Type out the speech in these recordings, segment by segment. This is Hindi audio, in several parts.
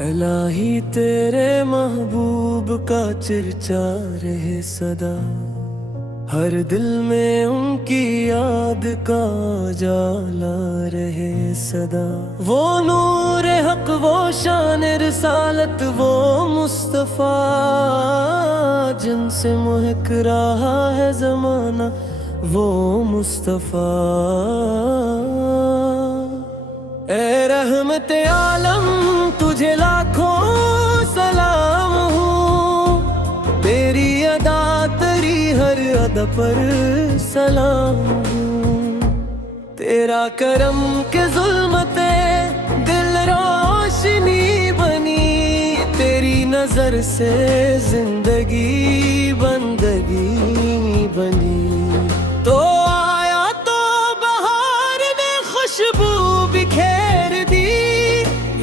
इलाही तेरे महबूब का चर्चा रहे सदा, हर दिल में उनकी याद का जाला रहे सदा। वो नूर हक, वो शान रिसालत, वो मुस्तफ़ा जिनसे महक रहा है ज़माना, वो मुस्तफ़ा। ए रहमत आलम तुझे लाखों सलाम हूँ, तेरी अदा तेरी हर अदा पर सलाम हूँ। तेरा करम के जुल्मते दिल रोशनी बनी, तेरी नजर से जिंदगी बंदगी बनी। तो आया तो बहार ने खुशबू बिखेर दी,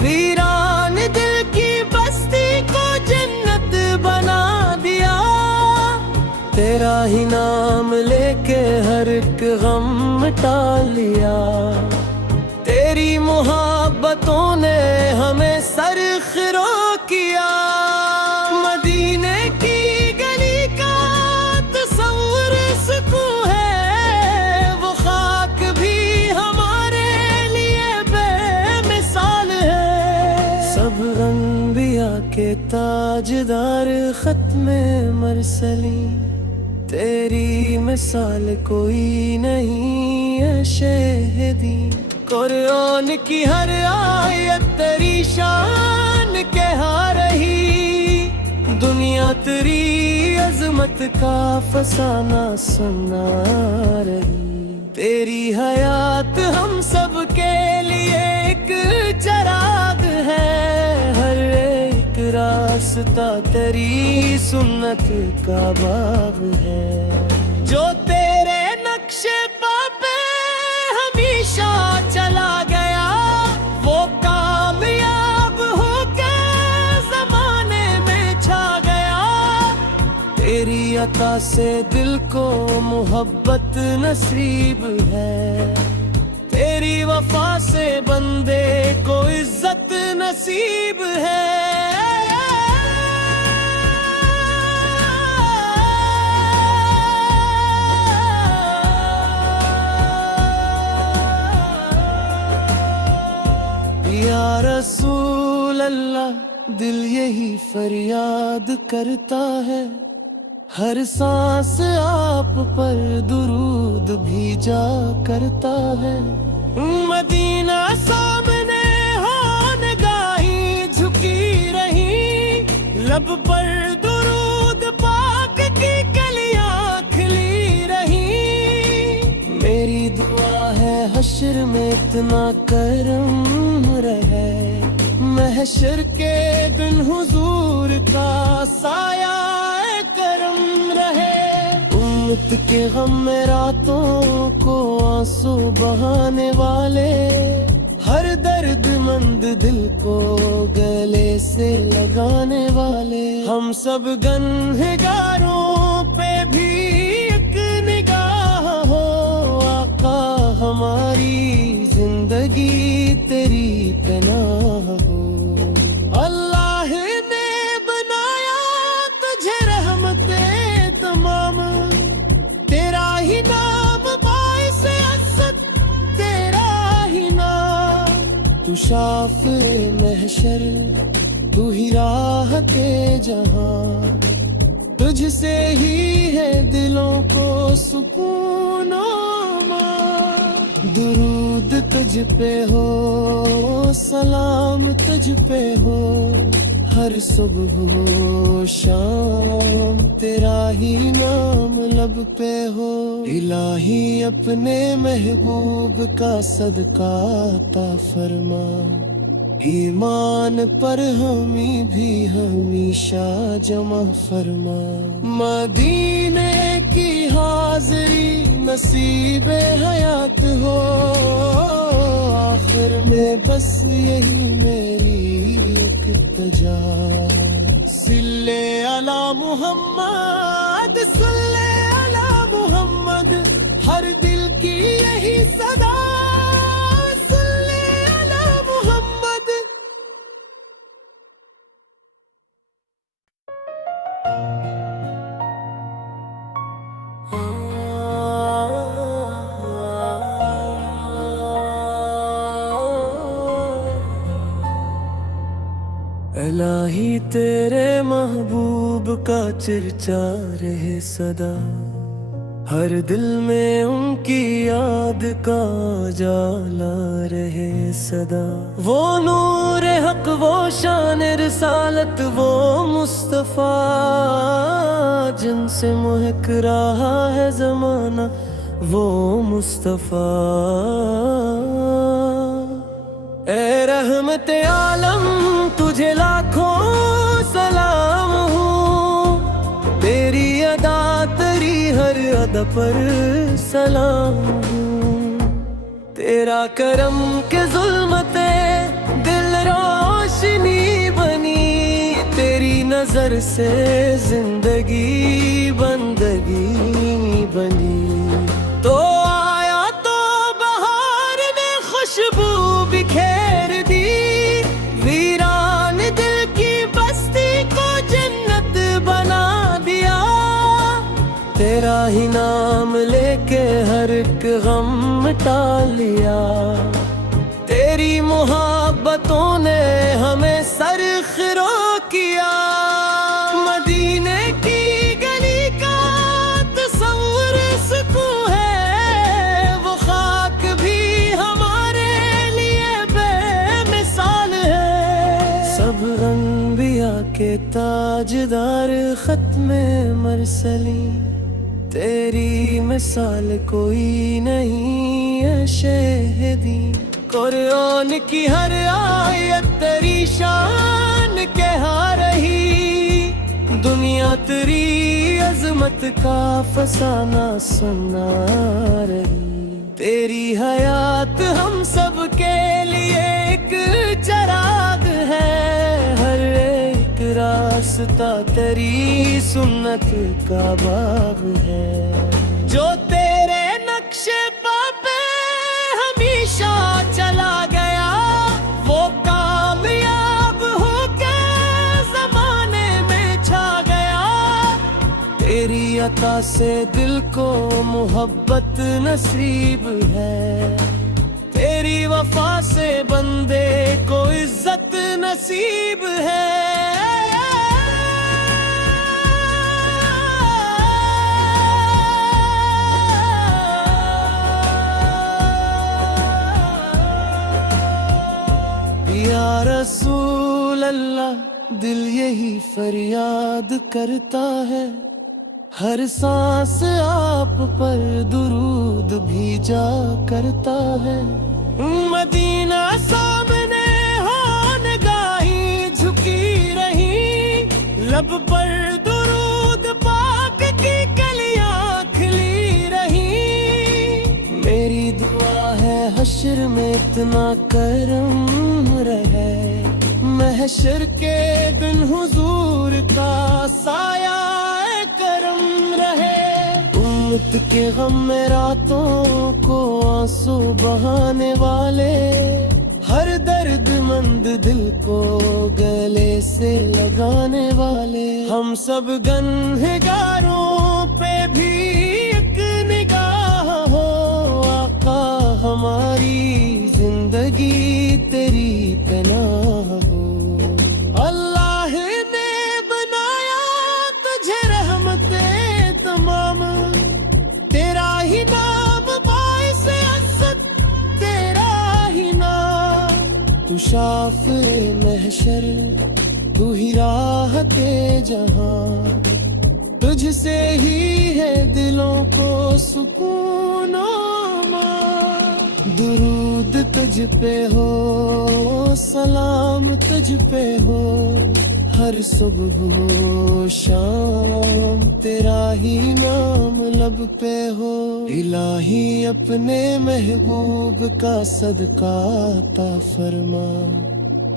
वीरान दिल की बस्ती को जन्नत बना दिया। तेरा ही नाम लेके हर एक गम मिटा लिया, तेरी मोहब्बतों ने हमें सरखिरो किया। मदीने की गली का तस्वुर सुकून है, वो खाक भी हमारे लिए बेमिसाल है। सब अंबिया के ताजदार खत्मे मरसली, तेरी मिसाल कोई नहीं है शहदी। कुरान की हर आयत तेरी शान कहा रही, दुनिया तेरी अजमत का फसाना सुना रही। तेरी हयात हम सब के लिए एक चराग है, हर एक रास्ता तेरी सुन्नत का बाग है। जो तेरे नक्शे पे हमेशा चला गया, वो कामयाब होके जमाने में छा गया। तेरी अता से दिल को मोहब्बत नसीब है, तेरी वफा से बंदे को इज्जत नसीब है। या रसूल अल्लाह दिल यही फरियाद करता है, हर सांस आप पर दुरूद भेजा करता है। मदीना सामने हो निगाहें झुकी रही, लब पर दुरूद पाक की कलियां खिली रही। मेरी दुआ है हश्र में इतना करम रहे, महशर के दिन हुजूर का साया करम रहे। उम्मत के गम में रातों को आंसू बहाने वाले, हर दर्दमंद दिल को गले से लगाने वाले। हम सब गुनहगारों पे भी एक निगाह हो, आका हमारी जिंदगी तेरी पनाह हो। अल्लाह ने बनाया तुझे रहमते तमाम, तेरा ही नाम बाइसे अज़्ज़त, तेरा ही नाम। तू शाफ़िए महशर, तू ही राहते जहां, तुझसे ही है दिलों को सुकून दुरूद तुझ पे हो, सलाम तुझ पे हो, हर सुबह हो शाम तेरा ही नाम लब पे हो। इलाही अपने महबूब का सदका अता फरमा, ईमान पर हमें भी हमेशा जमा फरमा। मदीने की हाज़री नसीबे हयात हो, आखिर में बस यही मेरी इल्तिजा। सिले अला मोहम्मद, सल्ले अला मोहम्मद, हर दिल की यही सदा, सल्ले अला मोहम्मद। इलाही तेरे महबूब का चर्चा रहे सदा, हर दिल में उनकी याद का जाला रहे सदा। वो नूर हक, वो शान रिसालत, वो मुस्तफ़ा जिनसे महक रहा है ज़माना, वो मुस्तफ़ा। ए रहमत आलम तुझे लाखों सलाम हूँ, तेरी अदा तेरी हर अदा पर सलाम हूँ। तेरा करम के जुल्मते दिल रोशनी बनी, तेरी नजर से जिंदगी बंदगी बनी। तो आया तो बहार ने खुशबू बिखेर दी, वीरान दिल की बस्ती को जन्नत बना दिया। तेरा ही नाम लेके हर एक गम मिटा लिया, तेरी मोहब्बतों ने हमें सरखिरो किया। मदीने की गली का तस्वुर सुकून है, वो खाक भी हमारे लिए बेमिसाल है। सब अंबिया के ताजदार खत्मे मरसली, तेरी मिसाल कोई नहीं है शहदी। कुरान की हर आयत तेरी शान कहा रही, दुनिया तेरी अजमत का फसाना सुना रही। तेरी हयात हम सब के लिए एक चराग है, हर एक रास्ता तेरी सुन्नत का बाग है। जो तेरे नक्शे पे हमेशा चला गया, वो कामयाब होके जमाने में छा गया। तेरी अता से दिल को मोहब्बत नसीब है, तेरी वफा से बंदे को इज्जत नसीब है। या रसूल अल्लाह दिल यही फरियाद करता है, हर सांस आप पर दुरूद भेजा करता है। मदीना सामने हो निगाहें झुकी रही, लब पर दुरूद पाक की कलियां खिली रही। मेरी दुआ है हश्र में इतना करम रहे, महशर के दिन हुजूर का साया करम रहे। उम्मत के गम में रातों को आंसू बहाने वाले, हर दर्दमंद दिल को गले से लगाने वाले। हम सब गुनहगारों पे भी एक निगाह हो, आका हमारी जिंदगी तेरी पनाह हो। अल्लाह ने बनाया तुझे रहमते तमाम, तेरा ही नाम बाइस असद, तेरा ही नाम। तू शाफ़िए महशर, तू ही राहते जहां, तुझसे ही है दिलों को सुकून दुरूद तुझ पे हो, सलाम तुझ पे हो, हर सुबह हो शाम तेरा ही नाम लब पे हो। इलाही अपने महबूब का सदका अता फरमा,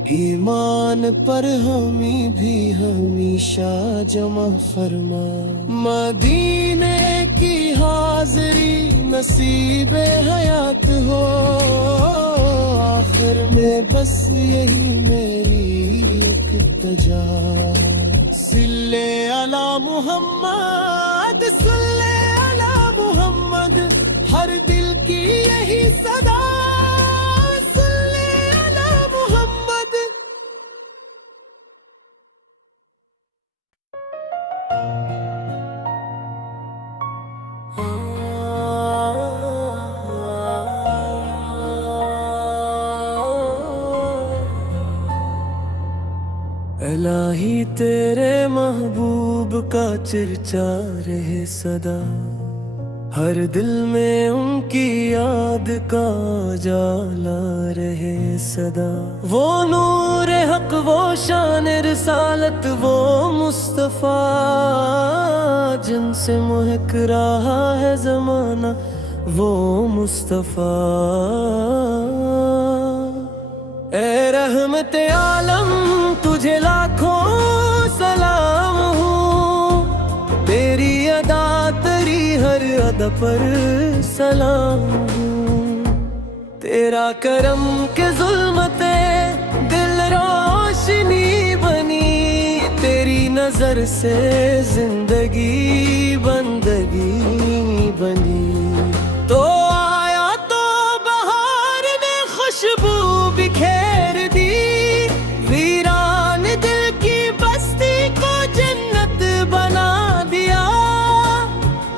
ईमान पर हमी भी हमेशा जमा फरमा। मदीने की हाज़री नसीबे हयात हो, आखिर में बस यही मेरी इल्तिजा। सिल्ले अला मुहम्मद, सिल्ले अला मुहम्मद, हर दिल की यही सदा। सिल्ले अला मुहम्मद। इलाही तेरे महबूब का चर्चा रहे सदा, हर दिल में उनकी याद का जाला रहे सदा। वो नूर हक, वो शान रिसालत, वो मुस्तफ़ा जिनसे महक रहा है ज़माना, वो मुस्तफ़ा। ए रहमत आलम तुझे लाखों सलाम हूँ, तेरी अदा तेरी हर अदा पर सलाम हूँ। तेरा करम के जुल्मते दिल रोशनी बनी, तेरी नजर से जिंदगी बंदगी बनी। तो आया तो बहार ने खुशबू बिखेर दी, वीरान दिल की बस्ती को जन्नत बना दिया।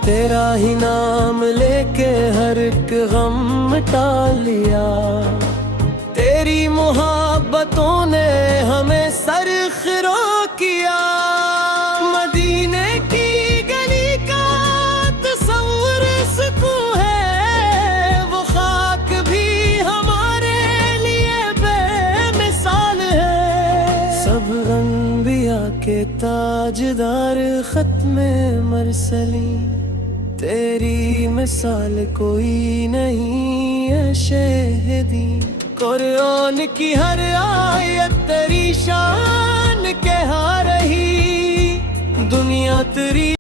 तेरा ही नाम लेके हर एक गम मिटा लिया, तेरी मोहब्बतों ने हमें सरखिरो किया। मदीने की गली का तस्वुर सुकून है, वो खाक भी हमारे लिए बेमिसाल है। सब अंबिया के ताजदार खत्मे मरसली, तेरी मिसाल कोई नहीं है शहदी। कुरान की हर आयत तेरी शान कहा रही, दुनिया तेरी